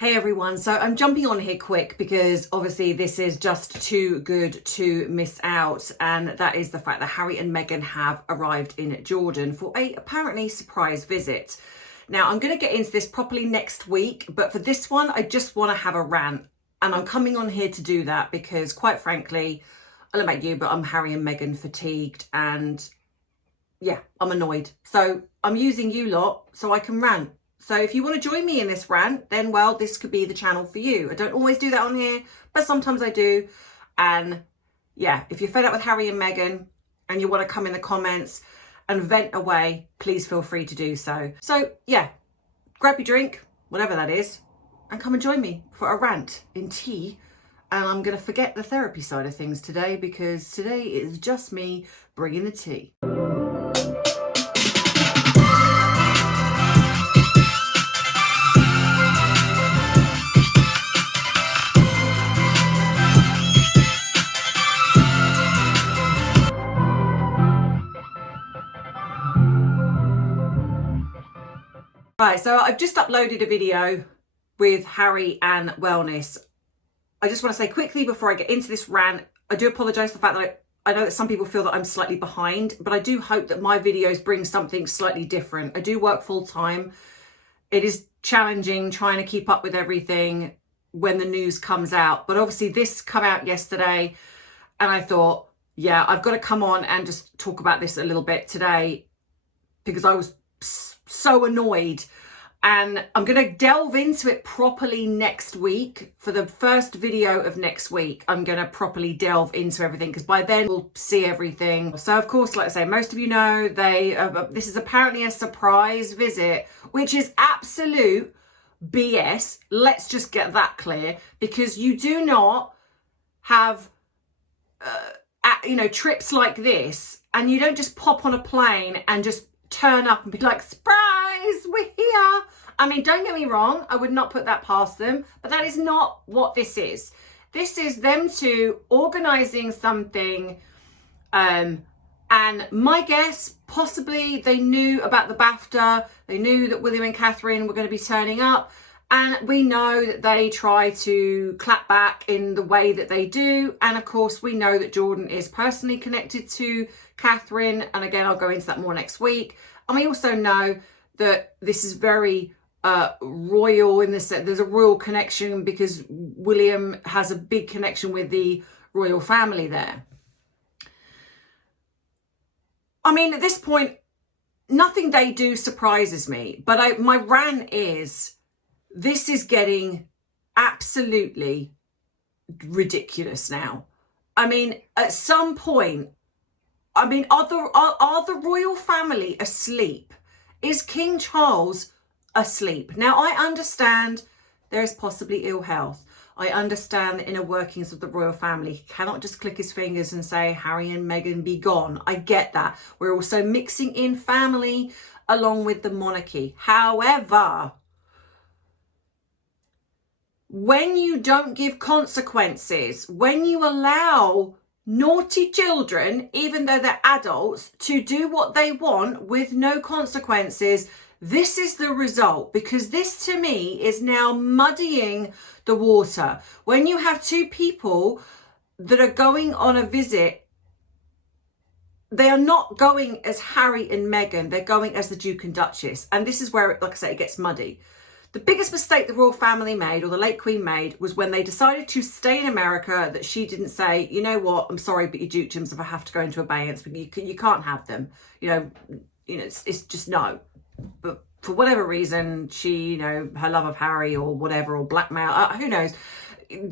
Hey everyone, so I'm jumping on here quick because obviously this is just too good to miss out, and that is the fact that Harry and Meghan have arrived in Jordan for a apparently surprise visit. Now I'm going to get into this properly next week, but for this one I just want to have a rant, and I'm coming on here to do that because quite frankly, I don't know about you, but I'm Harry and Meghan fatigued, and yeah, I'm annoyed. So I'm using you lot so I can rant. So if you want to join me in this rant, then, well, this could be the channel for you. I don't always do that on here, but sometimes I do. And yeah, if you're fed up with Harry and Meghan and you want to come in the comments and vent away, please feel free to do so. So yeah, grab your drink, whatever that is, and come and join me for a rant in tea. And I'm going to forget the therapy side of things today because today is just me bringing the tea. Right, so I've just uploaded a video with Harry and Wellness. I just want to say quickly before I get into this rant, I do apologise for the fact that I know that some people feel that I'm slightly behind, but I do hope that my videos bring something slightly different. I do work full time. It is challenging trying to keep up with everything when the news comes out. But obviously this came out yesterday and I thought, yeah, I've got to come on and just talk about this a little bit today because I was so annoyed, and I'm going to delve into it properly next week. For the first video of next week, I'm going to properly delve into everything because by then we'll see everything. So of course, like I say, most of you know this is apparently a surprise visit, which is absolute BS. Let's just get that clear, because you do not have trips like this and you don't just pop on a plane and just turn up and be like, surprise, we're here. I mean, don't get me wrong, I would not put that past them, but that is not what this is. This is them two organising something, and my guess, possibly they knew about the BAFTA, they knew that William and Catherine were going to be turning up, and we know that they try to clap back in the way that they do. And of course, we know that Jordan is personally connected to Catherine. And again, I'll go into that more next week. And we also know that this is very royal in the sense there's a royal connection because William has a big connection with the royal family there. I mean, at this point, nothing they do surprises me. But my rant is, this is getting absolutely ridiculous now. I mean, at some point, I mean, are the royal family asleep? Is King Charles asleep? Now, I understand there is possibly ill health. I understand the inner workings of the royal family. He cannot just click his fingers and say, Harry and Meghan, be gone. I get that. We're also mixing in family along with the monarchy. However, when you don't give consequences, when you allow naughty children, even though they're adults, to do what they want with no consequences, this is the result. Because this, to me, is now muddying the water. When you have two people that are going on a visit, they are not going as Harry and Meghan, they're going as the Duke and Duchess. And this is where, like I say, it gets muddy. The biggest mistake the royal family made, or the late Queen made, was when they decided to stay in America, that she didn't say, you know what, I'm sorry, but your dukedoms, if I have to go into abeyance, but you can't have them. It's just no. But for whatever reason, she, her love of Harry or whatever, or blackmail, who knows,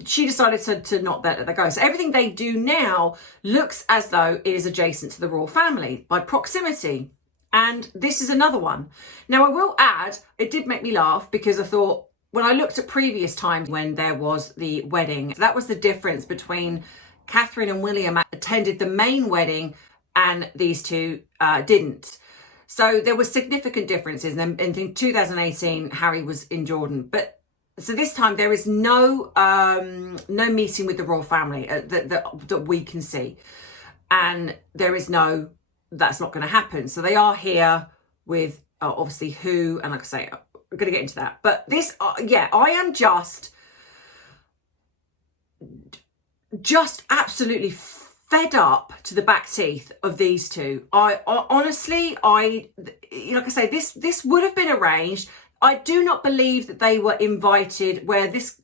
she decided to not let that go. So everything they do now looks as though it is adjacent to the royal family by proximity. And this is another one. Now, I will add, it did make me laugh because I thought, when I looked at previous times when there was the wedding, that was the difference between Catherine and William attended the main wedding and these two didn't. So there were significant differences. And in 2018, Harry was in Jordan. But so this time there is no meeting with the royal family that we can see. And there is that's not going to happen. So they are here with obviously and like I say, going to get into that. But this, yeah, I am just absolutely fed up to the back teeth of these two. I honestly, like I say, this would have been arranged. I do not believe that they were invited, where this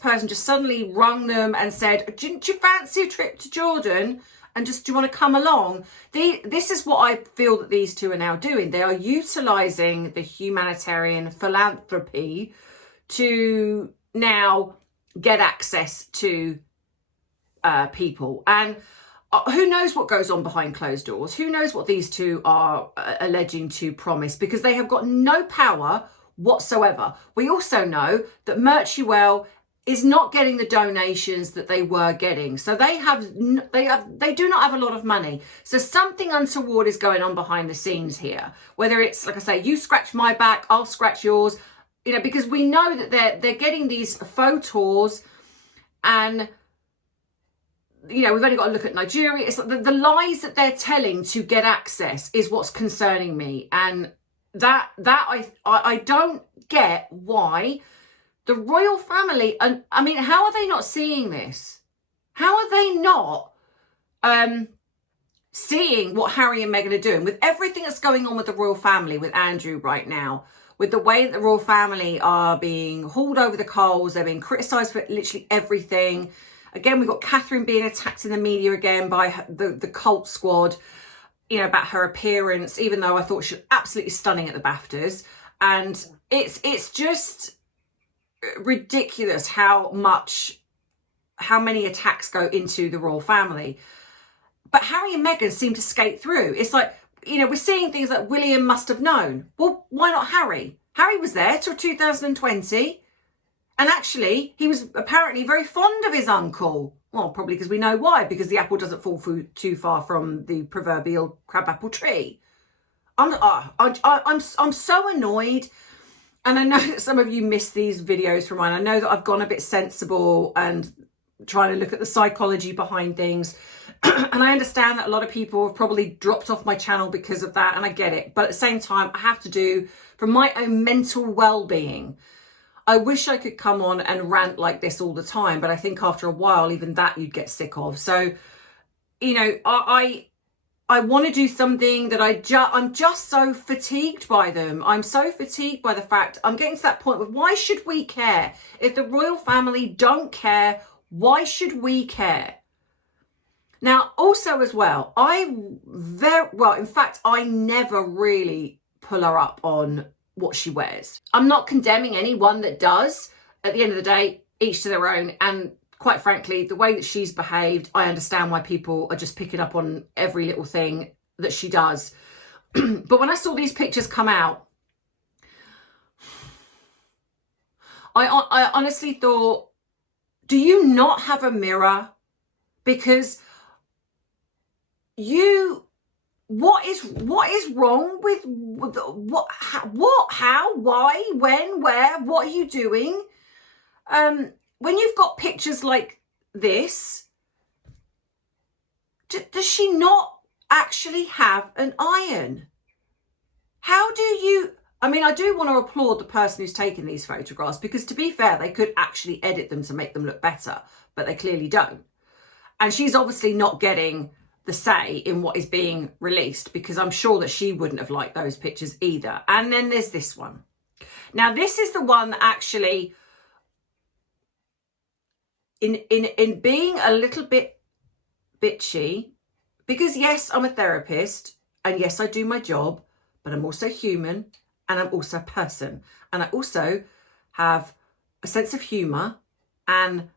person just suddenly rung them and said, do you fancy a trip to Jordan? And just, do you want to come along? This is what I feel that these two are now doing. They are utilising the humanitarian philanthropy to now get access to people. And who knows what goes on behind closed doors? Who knows what these two are alleging to promise? Because they have got no power whatsoever. We also know that Monarchy is not getting the donations that they were getting. So they do not have a lot of money. So something untoward is going on behind the scenes here. Whether it's, like I say, you scratch my back, I'll scratch yours, you know, because we know that they're getting these faux tours, and you know, we've only got to look at Nigeria. It's like the lies that they're telling to get access is what's concerning me. And that I don't get why the royal family, and I mean, how are they not seeing this? How are they not seeing what Harry and Meghan are doing with everything that's going on with the royal family, with Andrew right now, with the way that the royal family are being hauled over the coals? They're being criticised for literally everything. Again, we've got Catherine being attacked in the media again by the cult squad, you know, about her appearance, even though I thought she was absolutely stunning at the BAFTAs. And it's just ridiculous how many attacks go into the royal family. But Harry and Meghan seem to skate through. It's like, you know, we're seeing things like William must have known. Well, why not Harry? Harry was there till 2020. And actually, he was apparently very fond of his uncle. Well, probably because we know why, because the apple doesn't fall too far from the proverbial crabapple tree. I'm so annoyed. And I know that some of you missed these videos from mine. I know that I've gone a bit sensible and trying to look at the psychology behind things. And I understand that a lot of people have probably dropped off my channel because of that, and I get it. But at the same time, I have to do, for my own mental well-being. I wish I could come on and rant like this all the time, but I think after a while, even that you'd get sick of. So, you know, I want to do something that I'm just so fatigued by them. I'm so fatigued by the fact I'm getting to that point where why should we care? If the royal family don't care, why should we care? Now, also as well, in fact, I never really pull her up on what she wears. I'm not condemning anyone that does. At the end of the day, each to their own. And quite frankly, the way that she's behaved, I understand why people are just picking up on every little thing that she does. But when I saw these pictures come out, I honestly thought, do you not have a mirror? Because what is wrong with what, how, why, when, where, what are you doing? When you've got pictures like this, does she not actually have an iron? How do you, I mean, I do want to applaud the person who's taken these photographs, because to be fair, they could actually edit them to make them look better, but they clearly don't. And she's obviously not getting the say in what is being released, because I'm sure that she wouldn't have liked those pictures either. And then there's this one. Now, this is the one that actually, in being a little bit bitchy, because yes, I'm a therapist, and yes, I do my job, but I'm also human, and I'm also a person, and I also have a sense of humour, and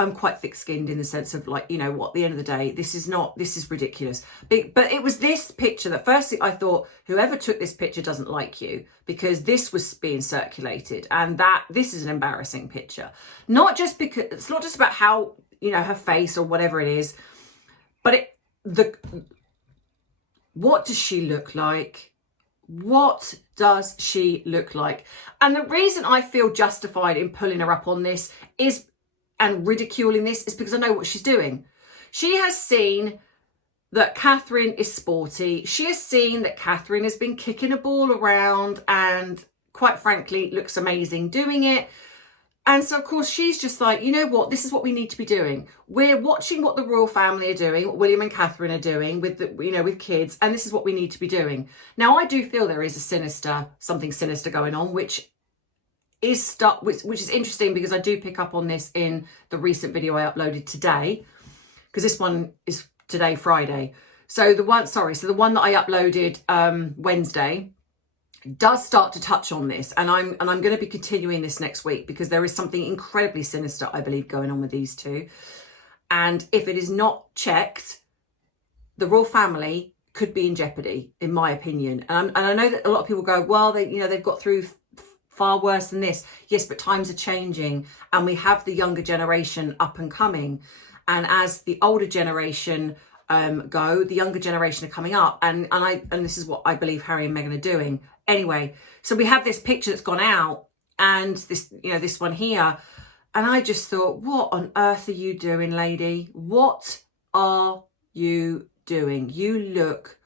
I'm quite thick-skinned in the sense of, like, you know what, at the end of the day, this is ridiculous. But it was this picture that firstly I thought, whoever took this picture doesn't like you, because this was being circulated, and this is an embarrassing picture. Not just because, it's not just about how, you know, her face or whatever it is, but what does she look like? What does she look like? And the reason I feel justified in pulling her up on this and ridiculing this is because I know what she's doing. She has seen that Catherine is sporty. She has seen that Catherine has been kicking a ball around and quite frankly, looks amazing doing it. And so, of course, she's just like, you know what, this is what we need to be doing. We're watching what the royal family are doing, what William and Catherine are doing with the, you know, with kids, and this is what we need to be doing. Now, I do feel there is something sinister going on, which is interesting, because I do pick up on this in the recent video I uploaded today, because this one is today, Friday. So the one that I uploaded Wednesday does start to touch on this, and I'm going to be continuing this next week, because there is something incredibly sinister, I believe, going on with these two. And if it is not checked, the royal family could be in jeopardy, in my opinion. And I know that a lot of people go, well, they've got through far worse than this. Yes, but times are changing, and we have the younger generation up and coming. And as the older generation the younger generation are coming up, and this is what I believe Harry and Meghan are doing. Anyway, so we have this picture that's gone out, and this one here, and I just thought, what on earth are you doing, lady? What are you doing? You look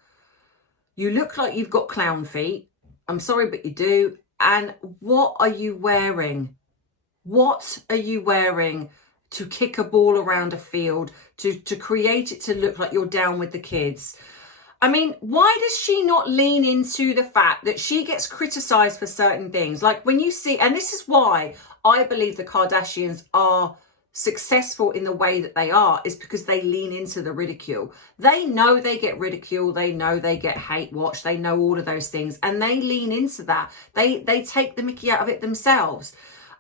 like you've got clown feet. I'm sorry, but you do. And what are you wearing? What are you wearing to kick a ball around a field, to create it to look like you're down with the kids? I mean, why does she not lean into the fact that she gets criticised for certain things? Like when you see, and this is why I believe the Kardashians are successful in the way that they are, is because they lean into the ridicule. They know they get ridiculed, they know they get hate watched, they know all of those things, and they lean into that. They take the mickey out of it themselves.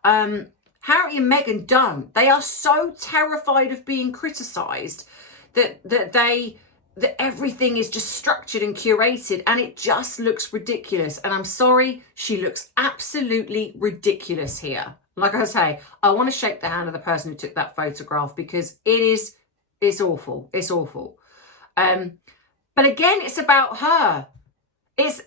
Harry and Meghan don't. They are so terrified of being criticised that everything is just structured and curated, and it just looks ridiculous. And I'm sorry, she looks absolutely ridiculous here. Like I say, I want to shake the hand of the person who took that photograph, because it's awful. It's awful. But again, it's about her. I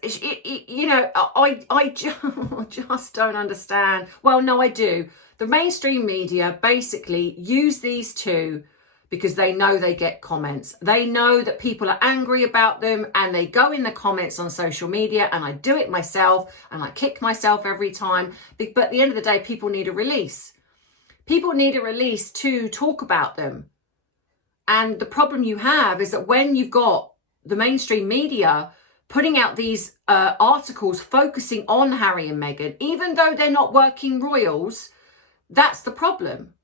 just don't understand. Well, no, I do. The mainstream media basically use these two because they know they get comments. They know that people are angry about them, and they go in the comments on social media, and I do it myself, and I kick myself every time. But at the end of the day, people need a release. People need a release to talk about them. And the problem you have is that when you've got the mainstream media putting out these articles focusing on Harry and Meghan, even though they're not working royals, that's the problem.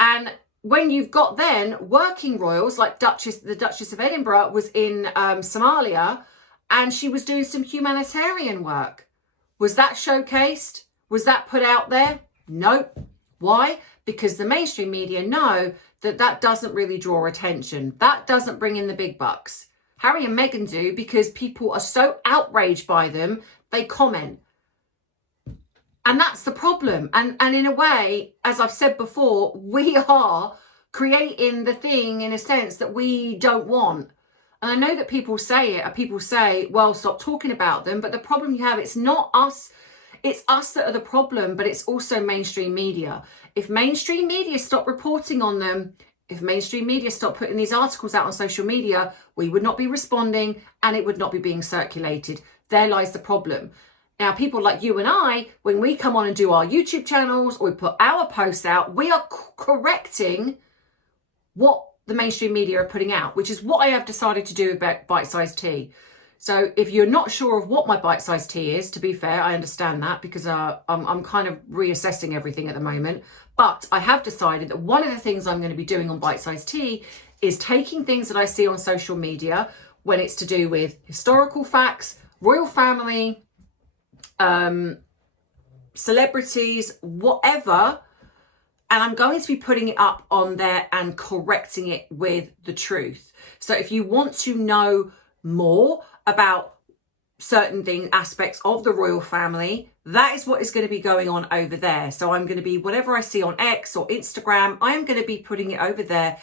And when you've got then working royals, like the Duchess of Edinburgh was in Somalia, and she was doing some humanitarian work. Was that showcased? Was that put out there? Nope. Why? Because the mainstream media know that doesn't really draw attention. That doesn't bring in the big bucks. Harry and Meghan do, because people are so outraged by them, they comment. And that's the problem. And in a way, as I've said before, we are creating the thing in a sense that we don't want. And I know that people say it, and people say, well, stop talking about them. But the problem you have, it's not us. It's us that are the problem, but it's also mainstream media. If mainstream media stop reporting on them, if mainstream media stop putting these articles out on social media, we would not be responding, and it would not be being circulated. There lies the problem. Now, people like you and I, when we come on and do our YouTube channels, or we put our posts out, we are correcting what the mainstream media are putting out, which is what I have decided to do about bite-sized tea. So if you're not sure of what my bite-sized tea is, to be fair, I understand that, because I'm kind of reassessing everything at the moment. But I have decided that one of the things I'm going to be doing on bite-sized tea is taking things that I see on social media when it's to do with historical facts, royal family, celebrities, whatever, and I'm going to be putting it up on there and correcting it with the truth. So if you want to know more about certain aspects of the royal family, that is what is going to be going on over there. So I'm going to be, whatever I see on X or Instagram, I am going to be putting it over there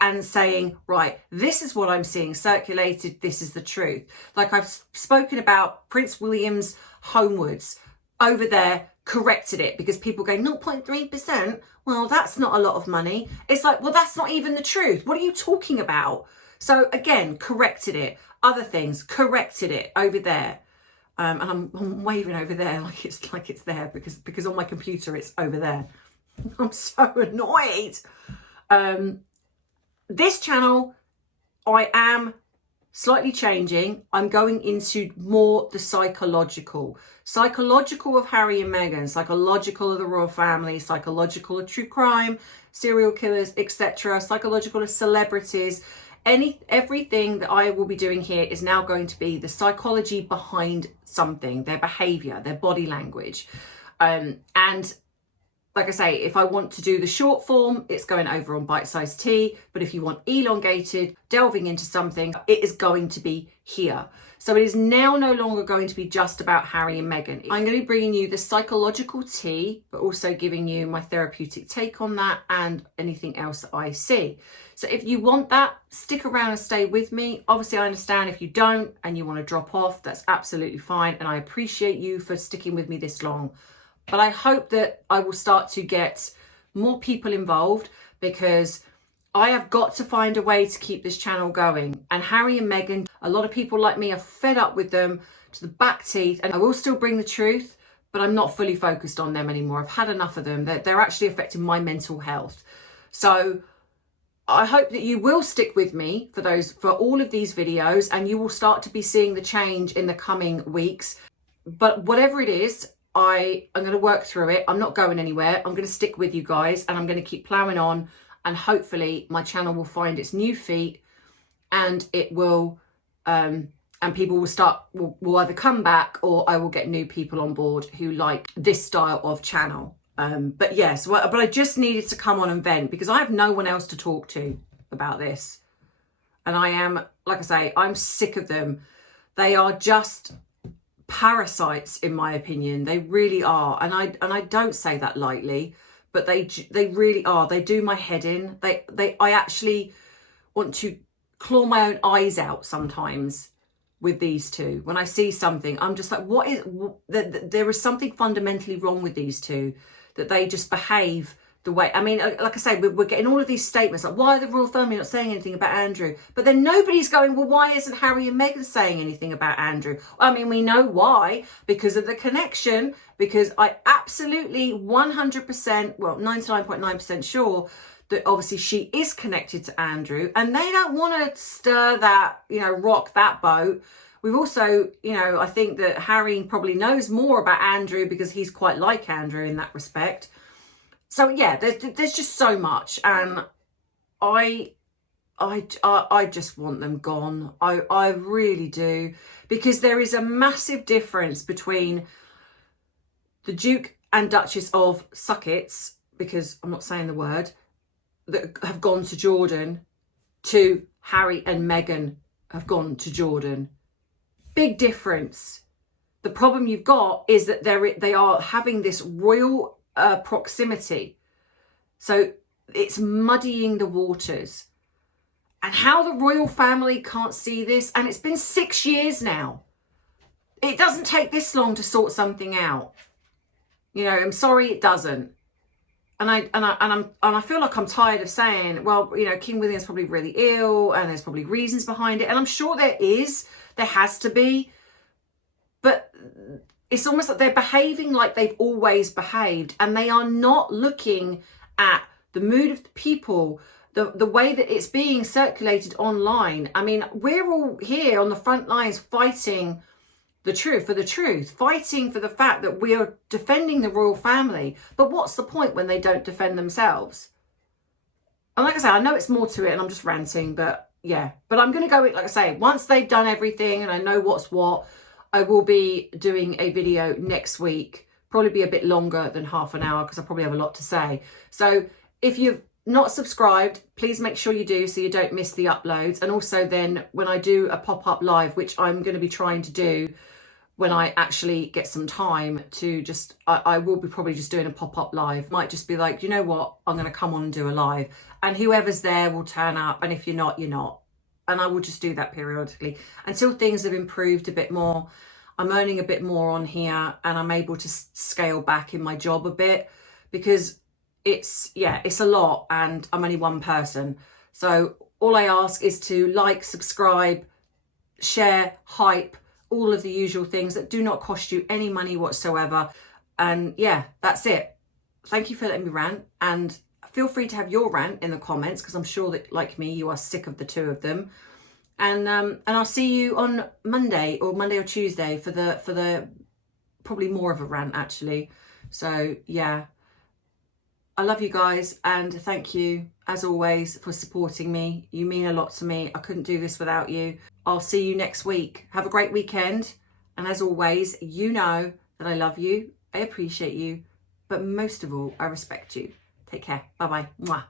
and saying, right, this is what I'm seeing circulated, this is the truth. Like I've spoken about Prince William's homewards over there, corrected it, because people go 0.3%, well, that's not a lot of money. It's like, well, that's not even the truth. What are you talking about? So again, corrected it. Other things, corrected it over there. And I'm waving over there like it's there because on my computer it's over there. I'm so annoyed. This channel, I am slightly changing. I'm going into more the psychological of Harry and Meghan, psychological of the royal family, psychological of true crime, serial killers, etc., psychological of celebrities. Everything that I will be doing here is now going to be the psychology behind something, their behavior, their body language. And like I say, if I want to do the short form, it's going over on bite-sized tea. But if you want elongated, delving into something, it is going to be here. So it is now no longer going to be just about Harry and Meghan. I'm going to be bringing you the psychological tea, but also giving you my therapeutic take on that and anything else that I see. So if you want that, stick around and stay with me. Obviously, I understand if you don't and you want to drop off, that's absolutely fine. And I appreciate you for sticking with me this long. But I hope that I will start to get more people involved, because I have got to find a way to keep this channel going. And Harry and Meghan, a lot of people like me are fed up with them to the back teeth. And I will still bring the truth, but I'm not fully focused on them anymore. I've had enough of them. They're actually affecting my mental health. So I hope that you will stick with me for all of these videos, and you will start to be seeing the change in the coming weeks. But whatever it is, I'm going to work through it. I'm not going anywhere. I'm going to stick with you guys, and I'm going to keep plowing on, and hopefully my channel will find its new feet, and it will and people will either come back, or I will get new people on board who like this style of channel. But yes, but I just needed to come on and vent, because I have no one else to talk to about this. And I am, like I say, I'm sick of them. They are just parasites, in my opinion. They really are. And I don't say that lightly, but they really are. They do my head in. I actually want to claw my own eyes out sometimes with these two. When I see something, I'm just like, there is something fundamentally wrong with these two, that they just behave the way. I mean, like I say, we're getting all of these statements like, why are the royal family not saying anything about Andrew? But then nobody's going, well, why isn't Harry and Meghan saying anything about Andrew? I mean, we know why, because of the connection, because I absolutely 100%, well, 99.9% sure that obviously she is connected to Andrew, and they don't want to stir that, rock that boat. We've also, I think that Harry probably knows more about Andrew because he's quite like Andrew in that respect. So yeah, there's just so much, and I just want them gone. I really do, because there is a massive difference between the Duke and Duchess of Sussex, because I'm not saying the word, that have gone to Jordan, to Harry and Meghan have gone to Jordan. Big difference. The problem you've got is that they are having this royal proximity, so it's muddying the waters. And how the royal family can't see this, and it's been 6 years now. It doesn't take this long to sort something out. I'm sorry, it doesn't. And I feel like I'm tired of saying, well, King William's probably really ill, and there's probably reasons behind it, and I'm sure there has to be, but it's almost like they're behaving like they've always behaved, and they are not looking at the mood of the people, the way that it's being circulated online. I mean, we're all here on the front lines fighting the truth, fighting for the fact that we are defending the royal family. But what's the point when they don't defend themselves? And like I say, I know it's more to it, and I'm just ranting, but yeah. But I'm going to go, like I say, once they've done everything and I know what's what, I will be doing a video next week, probably be a bit longer than half an hour, because I probably have a lot to say. So if you've not subscribed, please make sure you do, so you don't miss the uploads. And also then when I do a pop-up live, which I'm going to be trying to do when I actually get some time to just, I will be probably just doing a pop-up live. Might just be like, you know what, I'm going to come on and do a live, and whoever's there will turn up, and if you're not, you're not. And I will just do that periodically until things have improved a bit more. I'm earning a bit more on here, and I'm able to scale back in my job a bit, because it's a lot, and I'm only one person. So all I ask is to like, subscribe, share, hype, all of the usual things that do not cost you any money whatsoever. And yeah, that's it. Thank you for letting me rant, and feel free to have your rant in the comments, because I'm sure that, like me, you are sick of the two of them. And I'll see you on Monday or Tuesday for the probably more of a rant, actually. So yeah, I love you guys, and thank you as always for supporting me. You mean a lot to me. I couldn't do this without you. I'll see you next week. Have a great weekend, and as always, you know that I love you, I appreciate you, but most of all, I respect you. Take care. Bye bye. Mwah.